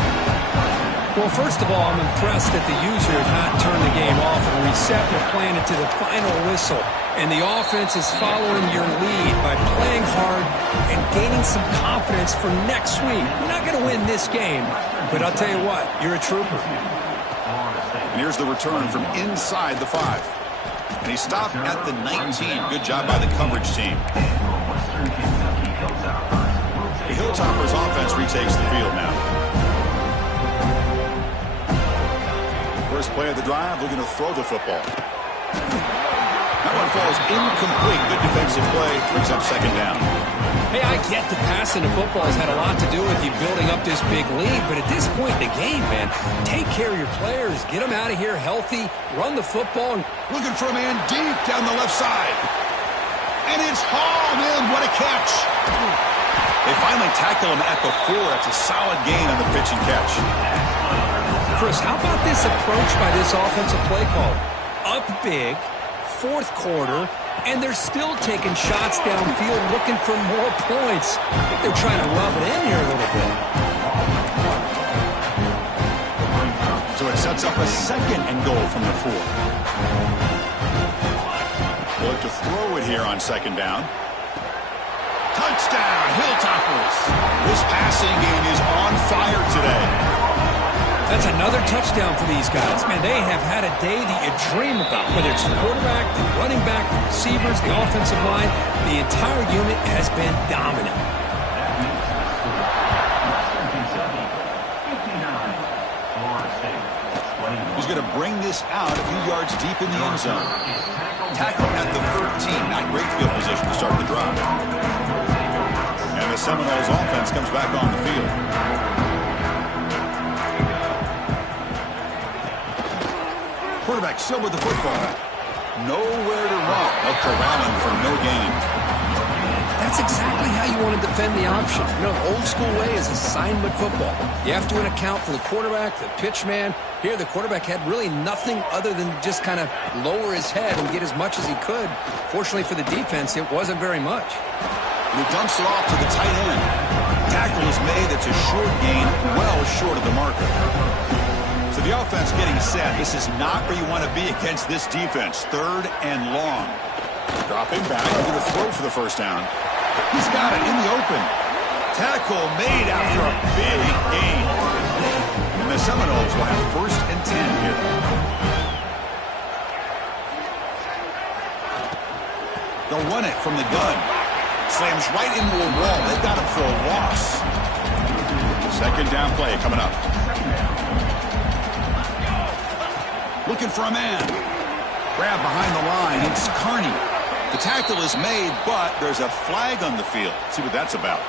Well, first of all, I'm impressed that the user has not turned the game off and reset their plan into the final whistle. And the offense is following your lead by playing hard and gaining some confidence for next week. You're not going to win this game, but I'll tell you what, you're a trooper. And here's the return from inside the 5. And he stopped at the 19. Good job by the coverage team. The Hilltoppers offense retakes the field now. First play of the drive, looking to throw the football. That one falls incomplete. Good defensive play, brings up second down. Hey, I get the passing of football has had a lot to do with you building up this big lead, but at this point in the game, man, take care of your players. Get them out of here healthy, run the football. Looking for a man deep down the left side. And it's hauled in. What a catch. They finally tackle him at the 4. It's a solid gain on the pitch and catch. Chris, how about this approach by this offensive play call? Up big, fourth quarter, and they're still taking shots downfield looking for more points. I think they're trying to rub it in here a little bit. So it sets up a second and goal from the 4. They'll look to throw it here on second down. Touchdown, Hilltoppers. This passing game is on fire today. That's another touchdown for these guys. Man, they have had a day that you dream about. Whether it's the quarterback, the running back, the receivers, the offensive line, the entire unit has been dominant. He's going to bring this out a few yards deep in the end zone. Tackle at the 13. Not great field position to start the drive. And the Seminoles offense comes back on the field. Quarterback still with the football. Nowhere to run. They'll corral him for no gain. That's exactly how you want to defend the option. You know, the old school way is assignment football. You have to account for the quarterback, the pitch man. Here, the quarterback had really nothing other than just kind of lower his head and get as much as he could. Fortunately for the defense, it wasn't very much. And he dumps it off to the tight end. Tackle is made. It's a short gain, well short of the marker. So the offense getting set. This is not where you want to be against this defense. Third and long. Dropping back. He's going to throw for the first down. He's got it in the open. Tackle made after a big gain. And the Seminoles will have first and 10 here. They'll run it from the gun. Slams right into a wall. They've got him for a loss. Second down play coming up. Looking for a man. Grab behind the line. It's Carney. The tackle is made, but there's a flag on the field. See what that's about.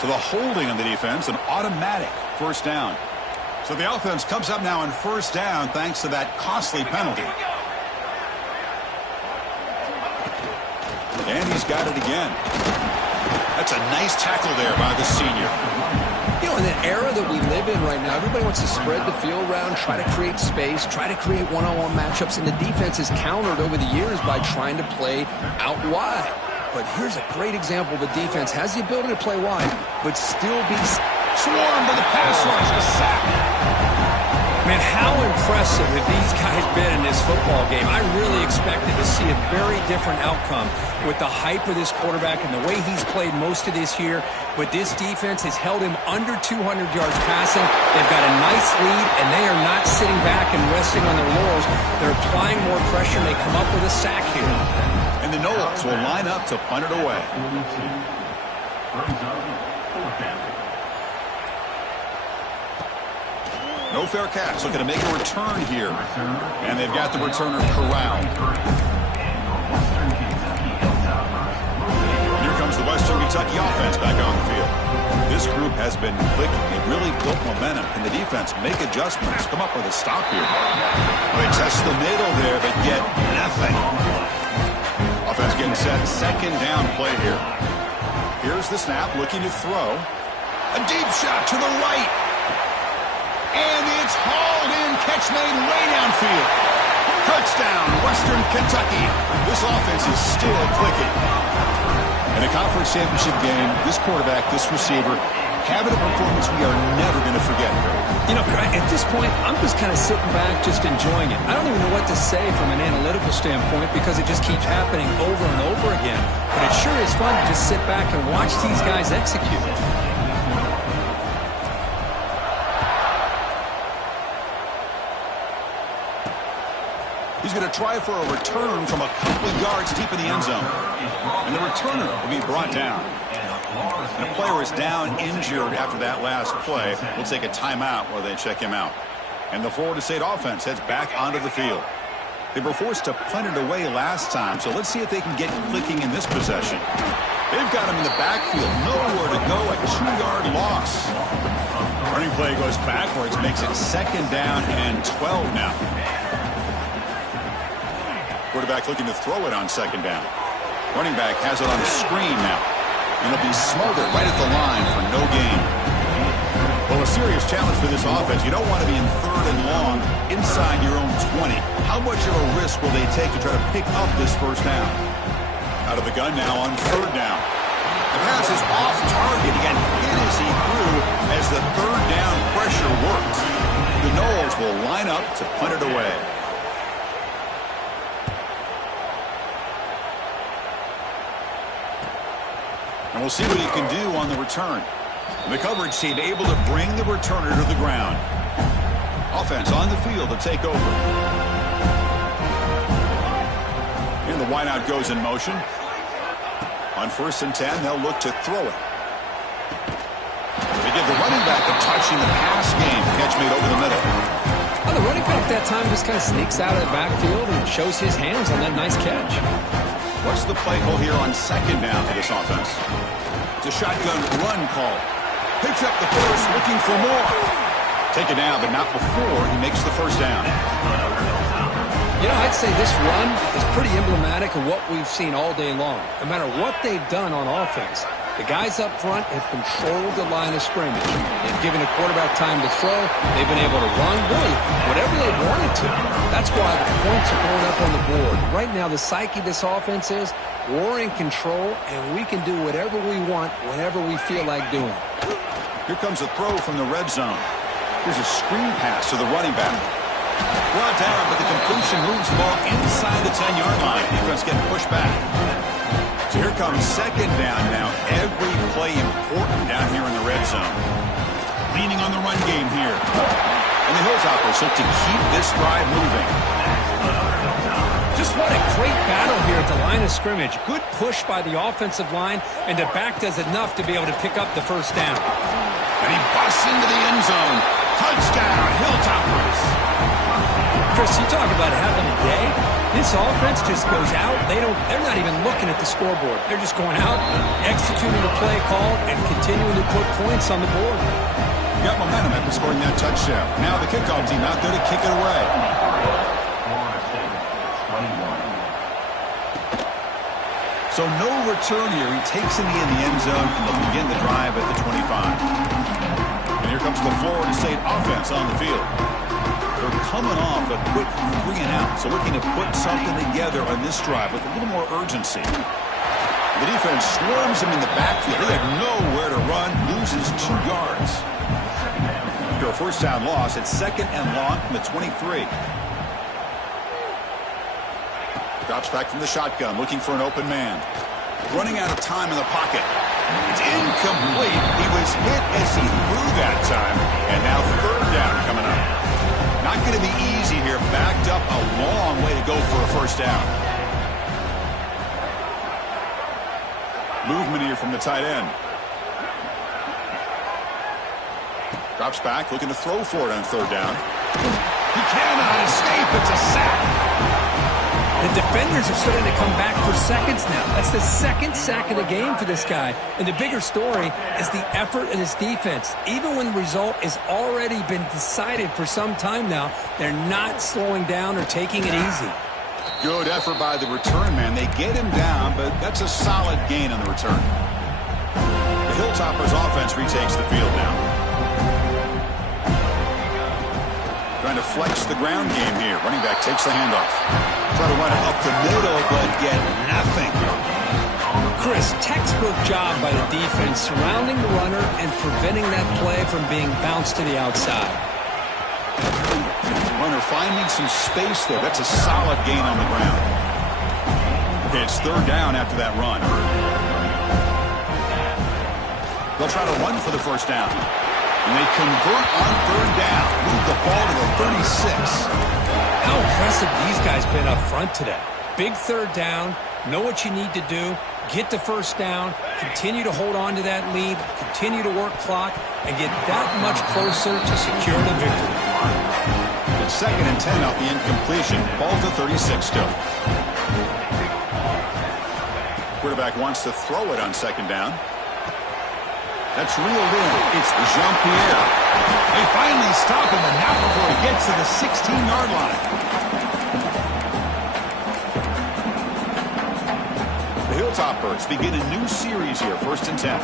So the holding on the defense, an automatic first down. So the offense comes up now on first down thanks to that costly penalty. And he's got it again. That's a nice tackle there by the senior. You know, in the era that we live in right now, everybody wants to spread the field around, try to create space, try to create one-on-one matchups, and the defense is countered over the years by trying to play out wide. But here's a great example of a defense has the ability to play wide, but still be swarmed by the pass rush. A sack. Man, how impressive have these guys been in this football game? I really expected to see a very different outcome with the hype of this quarterback and the way he's played most of this year. But this defense has held him under 200 yards passing. They've got a nice lead, and they are not sitting back and resting on their laurels. They're applying more pressure, and they come up with a sack here. And the Noles will line up to punt it away. No fair catch. Looking to make a return here. And they've got the returner corralled. Here comes the Western Kentucky offense back on the field. This group has been clicking. They've really built momentum. Can the defense make adjustments? Come up with a stop here. Well, they test the middle there, but get nothing. Offense getting set. Second down play here. Here's the snap. Looking to throw. A deep shot to the right. And it's hauled in. Catch made way downfield. Touchdown, Western Kentucky. This offense is still clicking. In a conference championship game, this quarterback, this receiver, having a performance we are never going to forget. You know, at this point, I'm just kind of sitting back, just enjoying it. I don't even know what to say from an analytical standpoint because it just keeps happening over and over again. But it sure is fun to just sit back and watch these guys execute. He's going to try for a return from a couple of yards deep in the end zone. And the returner will be brought down. And a player is down injured after that last play. We'll take a timeout while they check him out. And the Florida State offense heads back onto the field. They were forced to punt it away last time, so let's see if they can get clicking in this possession. They've got him in the backfield. Nowhere to go, a 2-yard loss. Running play goes backwards, makes it second down and 12 now. Quarterback looking to throw it on second down. Running back has it on the screen now. And it'll be smothered right at the line for no gain. Well, a serious challenge for this offense. You don't want to be in third and long inside your own 20. How much of a risk will they take to try to pick up this first down? Out of the gun now on third down. The pass is off target. He got hit as he threw as the third down pressure worked. The Noles will line up to punt it away. And we'll see what he can do on the return. And the coverage team able to bring the returner to the ground. Offense on the field to take over. And the wideout goes in motion. On 1st and 10, they'll look to throw it. They give the running back a touch in the pass game. Catch made over the middle. Well, the running back that time just kind of sneaks out of the backfield and shows his hands on that nice catch. What's the play call here on second down for this offense? It's a shotgun run call. Picks up the first, looking for more. Take it down, but not before he makes the first down. You know, I'd say this run is pretty emblematic of what we've seen all day long. No matter what they've done on offense, the guys up front have controlled the line of scrimmage. They've given the quarterback time to throw. They've been able to run, really, whatever they wanted to. That's why the points are going up on the board. Right now, the psyche of this offense is we're in control, and we can do whatever we want whenever we feel like doing it. Here comes a throw from the red zone. Here's a screen pass to the running back. Brought down, but the completion moves the ball inside the 10-yard line. Defense getting pushed back. So here comes second down now. Every play important down here in the red zone. Leaning on the run game here. And the Hilltoppers look to keep this drive moving. Just what a great battle here at the line of scrimmage. Good push by the offensive line, and the back does enough to be able to pick up the first down. And he busts into the end zone. Touchdown, Hilltoppers. Chris, you talk about having a day. This offense just goes out. They're not even looking at the scoreboard. They're just going out, executing the play call, and continuing to put points on the board. Got momentum after scoring that touchdown. Now the kickoff team out there to kick it away. So no return here. He takes it in the end zone, and they'll begin the drive at the 25. here comes the Florida State offense on the field. They're coming off a quick 3-and-out, so looking to put something together on this drive with a little more urgency. The defense swarms him in the backfield. They have nowhere to run, loses 2 yards. After a first down loss, it's 2nd and long from the 23. Drops back from the shotgun, looking for an open man. Running out of time in the pocket. It's incomplete. He was hit as he threw that time, and now 3rd down coming up. Not going to be easy here. Backed up a long way to go for a first down. Movement here from the tight end. Drops back, looking to throw for it on 3rd down. He cannot escape. It's a sack. The defenders are starting to come back for seconds now. That's the 2nd sack of the game for this guy. And the bigger story is the effort of his defense. Even when the result has already been decided for some time now, they're not slowing down or taking it easy. Good effort by the return man. They get him down, but that's a solid gain on the return. The Hilltoppers offense retakes the field now. Trying to flex the ground game here. Running back takes the handoff. Try to run it up the middle, but get nothing. Chris, textbook job by the defense surrounding the runner and preventing that play from being bounced to the outside. Runner finding some space there. That's a solid gain on the ground. Okay, it's 3rd down after that run. They'll try to run for the first down. And they convert on 3rd down. Move the ball to the 36. How impressive these guys been up front today. Big 3rd down. Know what you need to do. Get the first down. Continue to hold on to that lead. Continue to work clock. And get that much closer to secure the victory. It's 2nd and 10 off the incompletion. Ball to 36 still. Quarterback wants to throw it on 2nd down. That's reeled in. It's Jean-Pierre. They finally stop him, and not before he gets to the 16-yard line. The Hilltoppers begin a new series here, 1st and 10.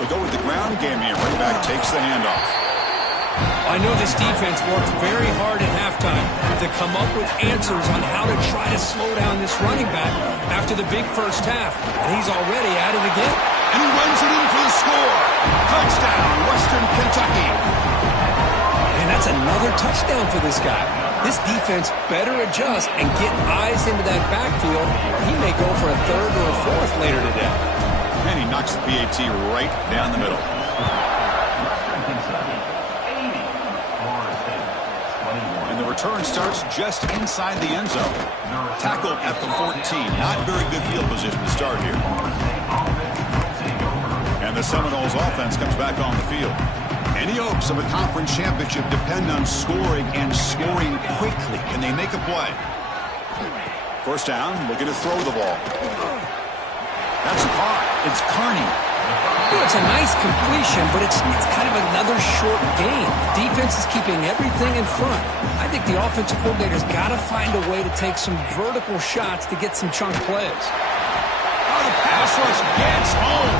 They go with the ground game here. Running back takes the handoff. I know this defense worked very hard at halftime to come up with answers on how to try to slow down this running back after the big first half. And he's already at it again. And he runs it in for the score. Touchdown, Western Kentucky. And that's another touchdown for this guy. This defense better adjust and get eyes into that backfield, or he may go for a 3rd or a 4th later today. And he knocks the PAT right down the middle. And the return starts just inside the end zone. Tackled at the 14. Not very good field position to start here. And the Seminoles offense comes back on the field. Any hopes of a conference championship depend on scoring and scoring quickly. Can they make a play? First down, looking to throw the ball. That's caught. It's Carney. Well, it's a nice completion, but it's kind of another short game. The defense is keeping everything in front. I think the offensive coordinator's got to find a way to take some vertical shots to get some chunk plays. Oh, the pass rush gets home.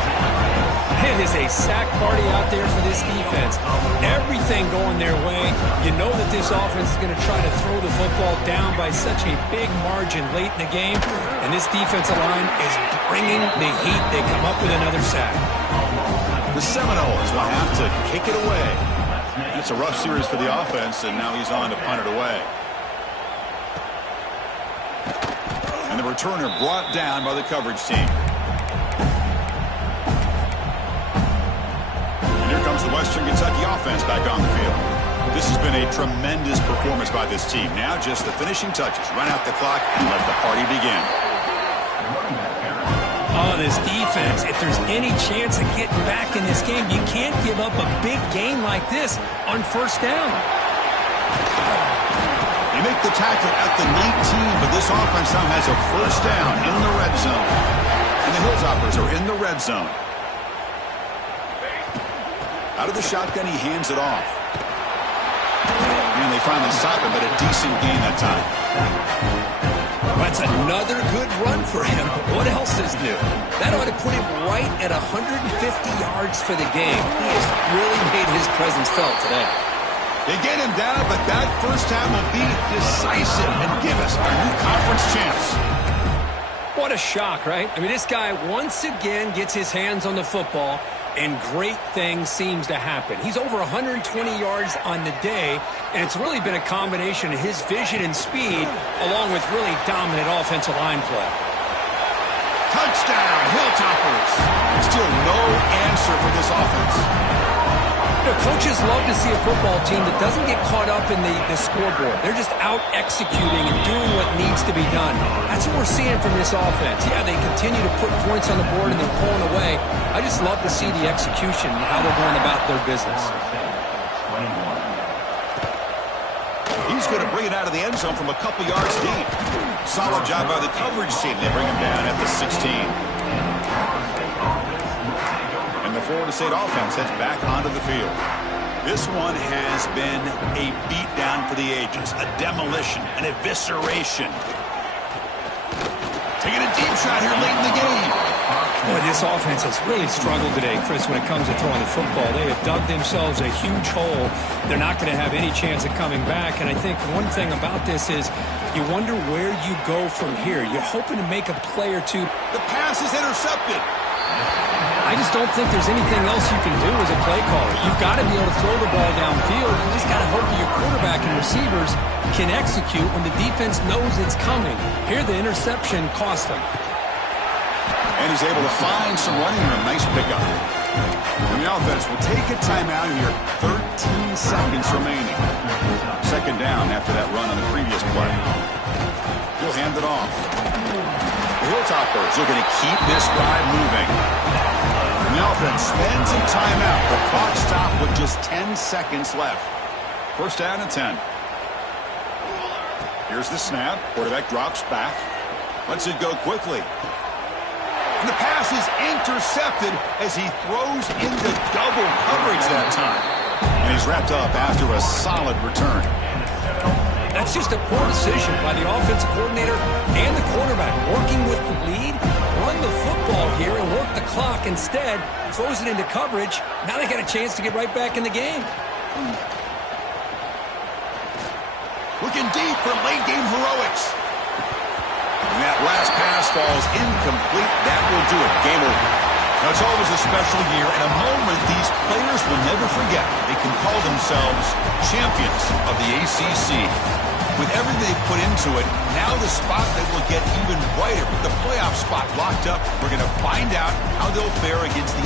It is a sack party out there for this defense. Everything going their way. You know that this offense is going to try to throw the football down by such a big margin late in the game. And this defensive line is bringing the heat. They come up with another sack. The Seminoles will have to kick it away. It's a rough series for the offense, and now he's on to punt it away. And the returner brought down by the coverage team. Comes the Western Kentucky offense back on the field. This has been a tremendous performance by this team. Now just the finishing touches. Run out the clock and let the party begin. Oh, this defense, if there's any chance of getting back in this game, you can't give up a big game like this on first down. They make the tackle at the 19, but this offense now has a first down in the red zone. And the Hilltoppers are in the red zone. Out of the shotgun, he hands it off. And they finally stop him, but a decent gain that time. That's another good run for him, but what else is new? That ought to put him right at 150 yards for the game. He has really made his presence felt today. They get him down, but that first time will be decisive and give us our new conference champs. What a shock, right? I mean, this guy once again gets his hands on the football, and great things seems to happen. He's over 120 yards on the day, and it's really been a combination of his vision and speed, along with really dominant offensive line play. Touchdown, Hilltoppers. Still no answer for this offense. You know, coaches love to see a football team that doesn't get caught up in the scoreboard. They're just out executing and doing what needs to be done. That's what we're seeing from this offense. Yeah, they continue to put points on the board and they're pulling away. I just love to see the execution and how they're going about their business. He's going to bring it out of the end zone from a couple yards deep. Solid job by the coverage team. They bring him down at the 16. And the Florida State offense heads back onto the field. This one has been a beatdown for the ages, a demolition, an evisceration. Taking a deep shot here late in the game. Boy, this offense has really struggled today, Chris, when it comes to throwing the football. They have dug themselves a huge hole. They're not going to have any chance of coming back. And I think one thing about this is you wonder where you go from here. You're hoping to make a play or two. The pass is intercepted. I just don't think there's anything else you can do as a play caller. You've got to be able to throw the ball downfield. You just got to hope that your quarterback and receivers can execute when the defense knows it's coming. Here, the interception cost him. And he's able to find some running room. Nice pickup. And the offense will take a timeout here. 13 seconds remaining. Second down after that run on the previous play. He'll hand it off. The Hilltoppers are going to keep this drive moving. And the offense spends some timeout. The clock stopped with just 10 seconds left. First down and 10. Here's the snap. Quarterback drops back. Lets it go quickly. And the pass is intercepted as he throws into double coverage that time. And he's wrapped up after a solid return. That's just a poor decision by the offensive coordinator and the quarterback. Working with the lead, run the football here and work the clock. Instead, throws it into coverage. Now they got a chance to get right back in the game. Looking deep for late game heroics. And that last pass falls incomplete. That will do it. Game over. Now, it's always a special year and a moment these players will never forget. They can call themselves champions of the ACC. With everything they put into it, now the spotlight will get even brighter. With the playoff spot locked up, we're going to find out how they'll fare against the